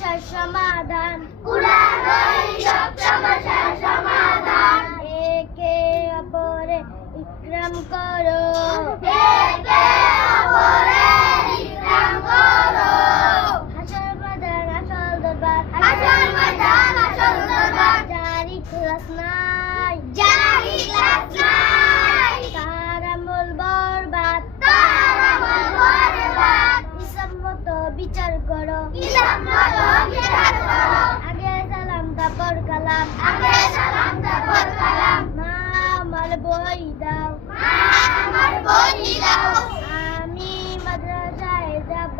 সমস্যার সমাধান, কুরআনই সব সমস্যার সমাধান। একে অপরে ইকরাম করো, একে অপরে ইকরাম করো। হাসর ময়দান আসল দরবার, হাসর ময়দান আসল দরবার। যার ইখলাস নাই, যার ইখলাস নাই, তার আমল বরবাদ, তার আমল বরবাদ। হিসাব মতো বিচার করো, হিসাব মতো বিচার করো। আগে সালাম তারপর কালাম, আগে সালাম তারপর কালাম। মা আমার বই দাও, মা আমার বই দাও। আমি মাদ্রাসায় যাব।